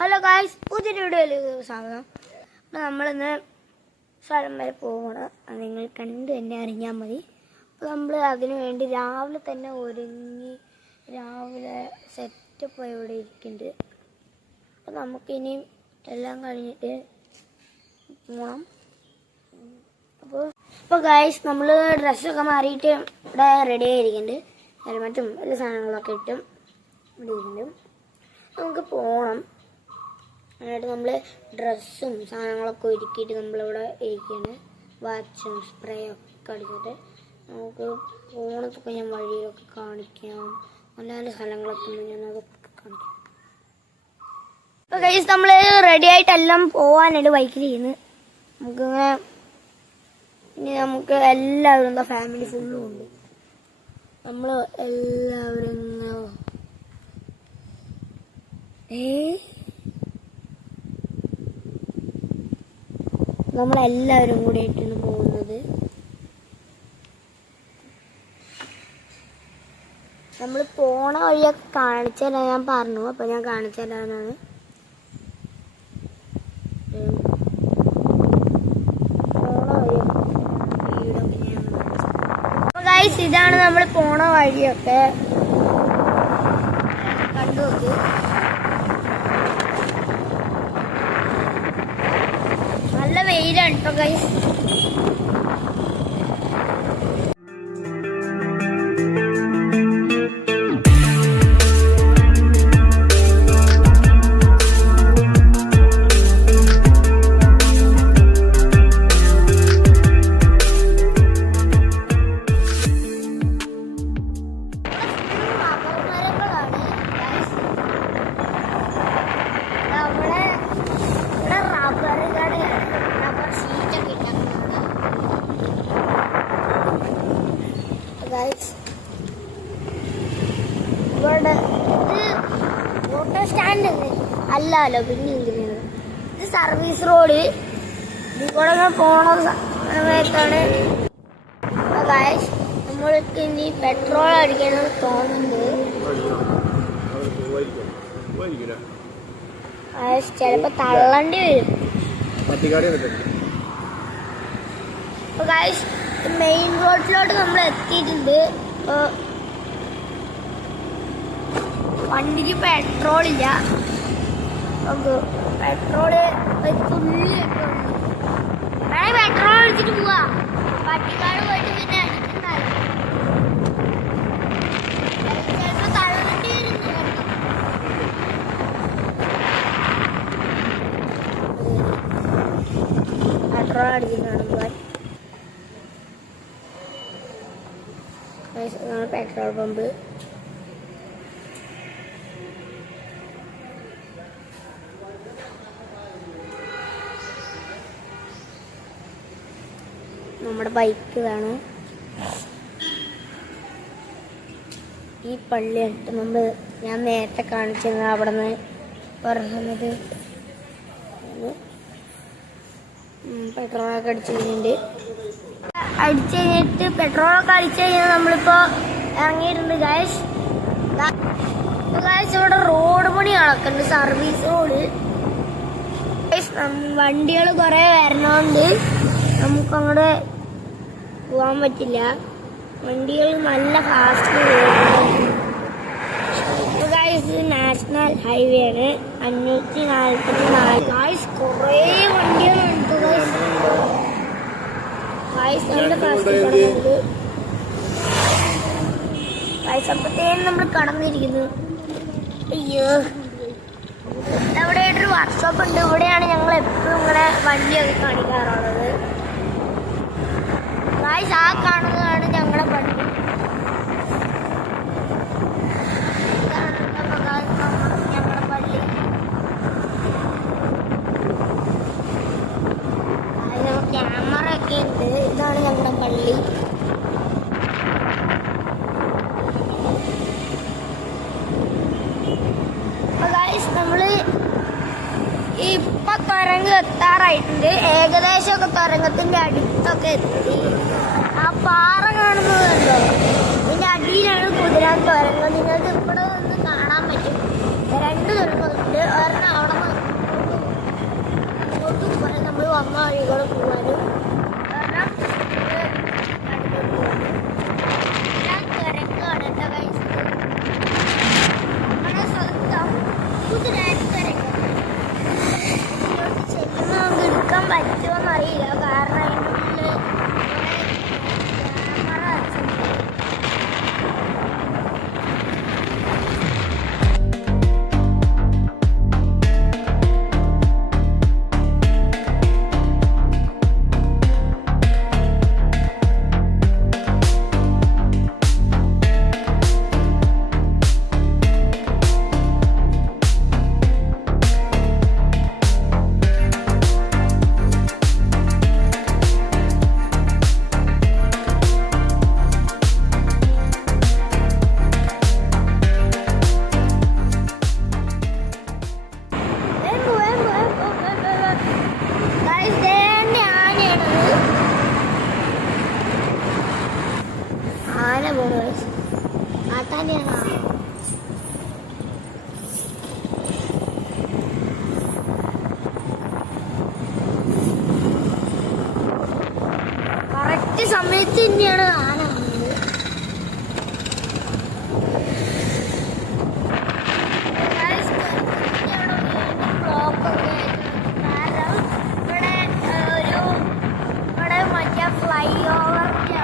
Hello guys, പുതിയ വീഡിയോയിലേക്ക് സ്വാഗതം. നമ്മളിന്ന് സ്ഥലം വരെ പോകണം. അത് നിങ്ങൾ കണ്ട് തന്നെ അറിഞ്ഞാൽ മതി. അപ്പോൾ നമ്മൾ അതിനു വേണ്ടി രാവിലെ തന്നെ ഒരുങ്ങി രാവിലെ സെറ്റപ്പ് ഇവിടെ ഇരിക്കുന്നുണ്ട്. അപ്പോൾ നമുക്കിനിയും എല്ലാം കഴിഞ്ഞിട്ട് പോകണം. അപ്പോൾ ഗായ്സ്, നമ്മൾ ഡ്രസ്സൊക്കെ മാറിയിട്ട് ഇവിടെ റെഡി ആയിരിക്കുന്നുണ്ട്. ഹെൽമറ്റും എല്ലാ സാധനങ്ങളൊക്കെ ഇട്ടും ഇവിടെ ഇരിക്കുന്നുണ്ട്. നമുക്ക് പോകണം. എന്നിട്ട് നമ്മൾ ഡ്രസ്സും സാധനങ്ങളൊക്കെ ഒരുക്കിയിട്ട് നമ്മളിവിടെ ഇരിക്കുകയാണ്. വാച്ചും സ്പ്രേയും ഒക്കെ അടിച്ചിട്ട് നമുക്ക് പോകണത്തൊക്കെ ഞാൻ വഴിയിലൊക്കെ കാണിക്കാം. നല്ല നല്ല സ്ഥലങ്ങളൊക്കെ ഞാൻ അതൊക്കെ കാണിക്കാം. അപ്പോൾ ഗൈസ്, നമ്മൾ റെഡി ആയിട്ടെല്ലാം പോകാനായിട്ട് ബൈക്കിൽ ചെയ്യുന്നത്. നമുക്കിങ്ങനെ ഇനി നമുക്ക് എല്ലാവരും എന്താ ഫാമിലി ഫുള്ളും ഉണ്ട്. നമ്മൾ എല്ലാവരും നമ്മളെല്ലാവരും കൂടി ആയിട്ടാണ് പോകുന്നത്. നമ്മൾ പോണ വഴിയൊക്കെ കാണിച്ചു തരാൻ ഞാൻ പറഞ്ഞു. അപ്പൊ ഞാൻ കാണിച്ചു തരാനാണ്. പോണ വഴിയൊക്കെ വീടൊക്കെ ഞാൻ അപ്പൊ ഗൈസ്, ഇതാണ് നമ്മൾ പോണ വഴിയൊക്കെ. കണ്ടു നോക്ക്. നല്ല വെയിലാണ് കേട്ടോ ഗൈസ്. ഇവിടെ ഓട്ടോ സ്റ്റാൻഡ് അല്ലല്ലോ, പിന്നെ എന്തിനാണ് ഇത് സർവീസ് റോഡ്. ഇതിലൂടെ പോണ സമയത്താണ് നമ്മൾക്ക് ഇനി പെട്രോൾ അടിക്കണമെന്ന് തോന്നുന്നുണ്ട്. ചിലപ്പോ തള്ളണ്ടി വരും. അപ്പൊ ഗായ്സ്, മെയിൻ റോഡിലോട്ട് നമ്മൾ എത്തിയിട്ടുണ്ട്. വണ്ടിക്ക് പെട്രോൾ ഇല്ല. പെട്രോള് തുള്ളി വേണമെങ്കിൽ പെട്രോൾ അടിച്ചിട്ട് പോവാ. പട്ടിക്കാട് പോയിട്ട് പിന്നെ അടിക്കുന്നല്ലോ. ചിലപ്പോ തള്ളേണ്ടി വരുന്നു. പെട്രോൾ അടിക്കുന്നതാണ് പെട്രോൾ പമ്പ്. നമ്മുടെ ബൈക്ക് ഇതാണ്. ഈ പള്ളിയായിട്ട് ഞാൻ നേരത്തെ കാണിച്ചത് അവിടെ നിന്ന് പറയുന്നത്. പെട്രോളൊക്കെ അടിച്ചു കഴിഞ്ഞിട്ട് പെട്രോളൊക്കെ അടിച്ചു കഴിഞ്ഞാൽ നമ്മളിപ്പോ ഇറങ്ങിയിട്ടുണ്ട് ഗായ്സ്. ഇവിടെ റോഡ് പണി നടക്കുന്നുണ്ട്, സർവീസ് റോഡ്. വണ്ടികൾ കുറെ വരണോണ്ട് നമുക്ക് അങ്ങോട്ട് പോവാൻ പറ്റില്ല. വണ്ടികൾ നല്ല ഫാസ്റ്റ് നാഷണൽ ഹൈവേ ആണ്. 544 ഗായ്സ്. കുറേ വണ്ടികളുണ്ട് ഗായ്സ്. നല്ല ഫാസ്റ്റ് കിടക്കുന്നത് ഗായ്സ്. അപ്പത്തേനും നമ്മൾ കടന്നിരിക്കുന്നു. അയ്യോ, അവിടെ ഒരു വർക്ക്ഷോപ്പ് ഉണ്ട്. ഇവിടെയാണ് ഞങ്ങൾ എപ്പോഴും ഇങ്ങനെ വണ്ടിയൊക്കെ കാണിക്കാറുള്ളത്. ഗായ്സ്, ആ കാണുന്നതാണ് ഞങ്ങളുടെ വണ്ടി. ഇതാണ് ഞങ്ങളുടെ പള്ളി. ക്യാമറ ഒക്കെ ഉണ്ട്. ഇതാണ് ഞങ്ങളുടെ പള്ളി. നമ്മള് ഇപ്പൊ തുരങ്കം എത്താറായിട്ടുണ്ട്. ഏകദേശമൊക്കെ തുരങ്കത്തിന്റെ അടുത്തൊക്കെ എത്തി. ആ പാറ കാണുന്നതുണ്ടോ, ഇതിന്റെ അടിയിലാണ് കുതിരാൻ തുരങ്കം. നിങ്ങൾക്ക് ഇവിടെ നിന്ന് കാണാൻ പറ്റും. 2 തുരങ്കമുണ്ട്. ഒരെണ്ണം അവിടെ സമയത്ത് തന്നെയാണ് ആന വന്നത്. മറ്റേ ഫ്ലൈ ഓവറിന്റെ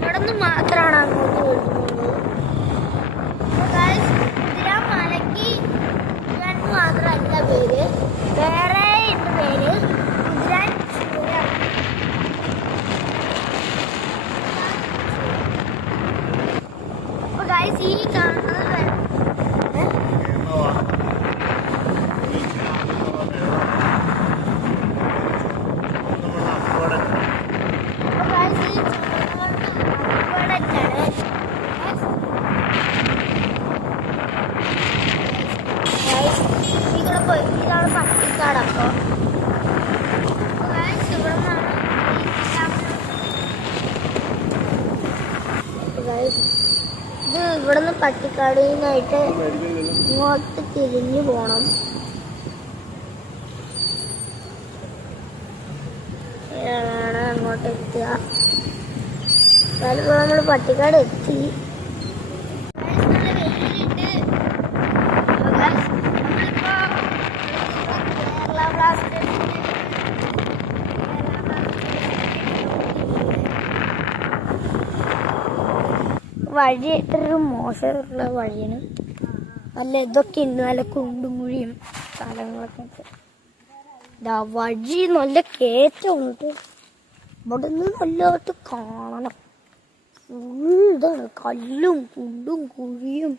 അവിടെ മാത്രമാണ് അങ്ങോട്ട് മലയ്ക്ക് മാത്രമല്ല പേര്, വേറെ ഉണ്ട് പേര് കുതിരാൻ. അപ്പൊ ഗൈസ് ഈ കാണുന്നത് ഇതാണ് പട്ടിക്കാട്. ഇത് ഇവിടുന്ന് പട്ടിക്കാടിനായിട്ട് ഇങ്ങോട്ട് തിരിഞ്ഞു പോണം. അങ്ങോട്ട് എത്തുക. അതിപ്പോ നമ്മള് പട്ടിക്കാട് എത്തി. വഴി ഒരു മോശമുള്ള വഴിയാണ്. നല്ല ഇതൊക്കെ ഉണ്ട്, നല്ല കുണ്ടും കുഴിയും സ്ഥലങ്ങളൊക്കെ ഉണ്ട്. വഴി നല്ല കയറ്റമുണ്ട്. ഇവിടെ നിന്ന് നല്ലതായിട്ട് കാണണം. ഇതാണ് കല്ലും കുണ്ടും കുഴിയും.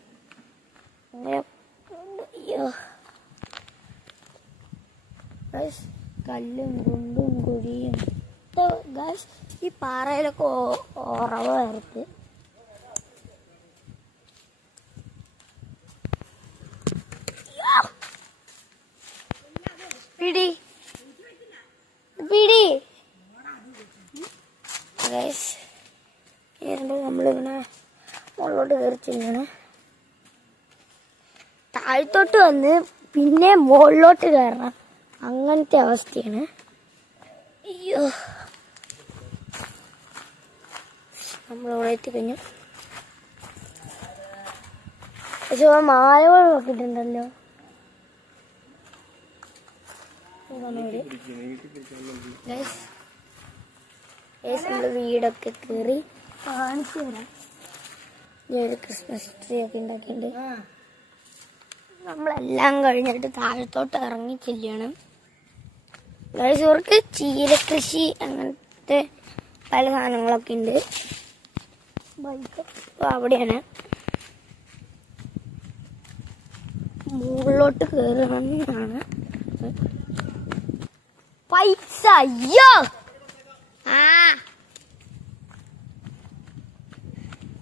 കല്ലും കുണ്ടും കുഴിയും. ഈ പാറയിലൊക്കെ ഉറവ് വരത്ത്. പിടി പിടി നമ്മളിങ്ങനെ മുകളിലോട്ട് കയറി ചെല്ലണം. താഴത്തോട്ട് വന്ന് പിന്നെ മുകളിലോട്ട് കയറണം. അങ്ങനത്തെ അവസ്ഥയാണ്. അയ്യോ, നമ്മളിവിടെ എത്തിക്കഴിഞ്ഞു. പക്ഷെ മാലകൾ നോക്കിയിട്ടുണ്ടല്ലോ. നമ്മള് വീടൊക്കെ കയറി കാണിച്ചു തരാം. ഒരു ക്രിസ്മസ് ട്രീ ഒക്കെ ഉണ്ടാക്കിയിട്ടുണ്ട്. നമ്മളെല്ലാം കഴിഞ്ഞിട്ട് താഴത്തോട്ട് ഇറങ്ങി ചെല്ലണം. ഇവർക്ക് ചീരകൃഷി അങ്ങനത്തെ പല സാധനങ്ങളൊക്കെ ഉണ്ട്. അവിടെയാണ് മുകളിലോട്ട് കയറണമെന്നാണ്. പൈസ അയ്യോ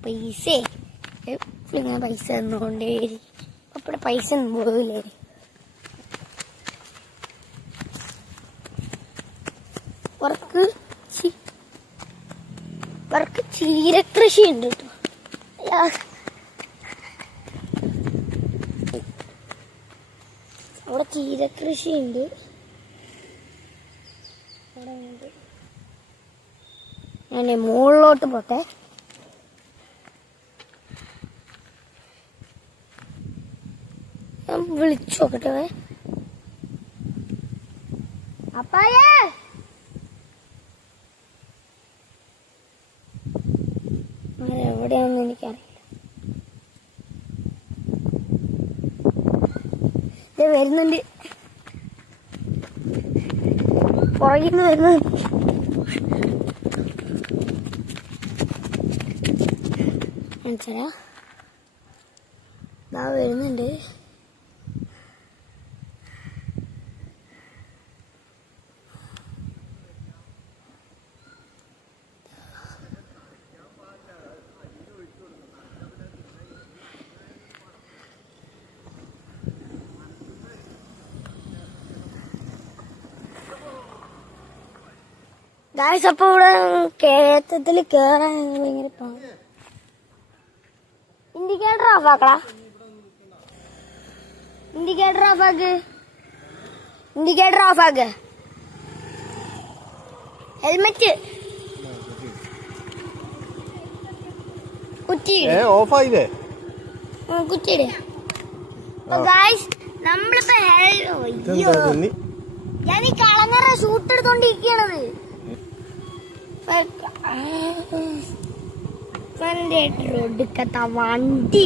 പൈസ എപ്പോഴും പൈസ തന്നുകൊണ്ടേ അപ്പടെ പൈസ ഒന്നും പോകില്ലേ. അവർക്ക് ചീരകൃഷി ഉണ്ട് കേട്ടോ. അവിടെ ചീരകൃഷി ഉണ്ട്. ഞാൻ മുകളിലോട്ട് പോട്ടെ. ഞാൻ വിളിച്ചു നോക്കട്ടെ. അപ്പായേ എവിടെയാണെന്ന് എനിക്കറിയില്ല. വരുന്നുണ്ട്, പുറകിൽ നിന്ന് വരുന്നുണ്ട്. മനസ്സിലാ വരുന്നുണ്ട്. ഗായ്സ് അപ്പൊ ഇവിടെ കേരളത്തിൽ കേറാൻ ഭയങ്കര പാട്. ഇൻഡിക്കേറ്റർ ഓഫ് ആക്കടാ. ഇൻഡിക്കേറ്റർ ഓഫ് ആക്ക്. ഇൻഡിക്കേറ്റർ ഓഫ് ആക്ക്. ഹെൽമെറ്റ് കുറ്റിയിട്. ഓഫായില്ലേ? കുറ്റിയിട്. ഗായ്സ് നമ്മളിപ്പോ ഞാൻ ഈ കളങ്ങറ ഷൂട്ട് എടുത്തോണ്ടിരിക്കണത്. വണ്ടി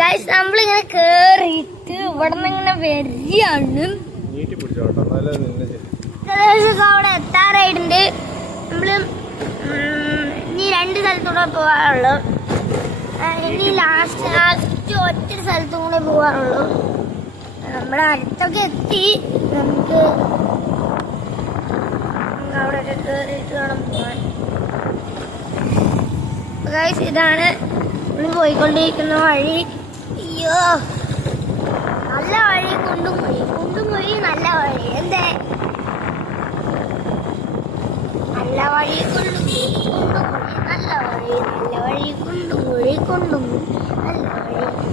ഗായ്സ് നമ്മളിങ്ങനെ കേറിയിട്ട് ഇവിടെ നിന്ന് ഇങ്ങനെ വരികയാണ്. അവിടെ എത്താറായിട്ടുണ്ട്. നമ്മള് ഇനി 2 സ്ഥലത്തൂടെ പോകാറുള്ളു. ഇനി ലാസ്റ്റ് ഒറ്റ സ്ഥലത്തും കൂടെ പോകാറുള്ളൂ. നമ്മുടെ അടുത്തൊക്കെ എത്തി. നമുക്ക് അവിടെ കയറിയിട്ട് വേണം പോകാൻ. ഗൈസ് ഇതാണ് നമ്മൾ പോയിക്കൊണ്ടിരിക്കുന്ന വഴി. അയ്യോ നല്ല വഴി. കുണ്ടുംകുഴി നല്ല വഴി. എന്തേ നല്ല വഴി കുണ്ടുംകുഴി നല്ല വഴി. നല്ല വഴി കുണ്ടുംകുഴി നല്ല വഴി.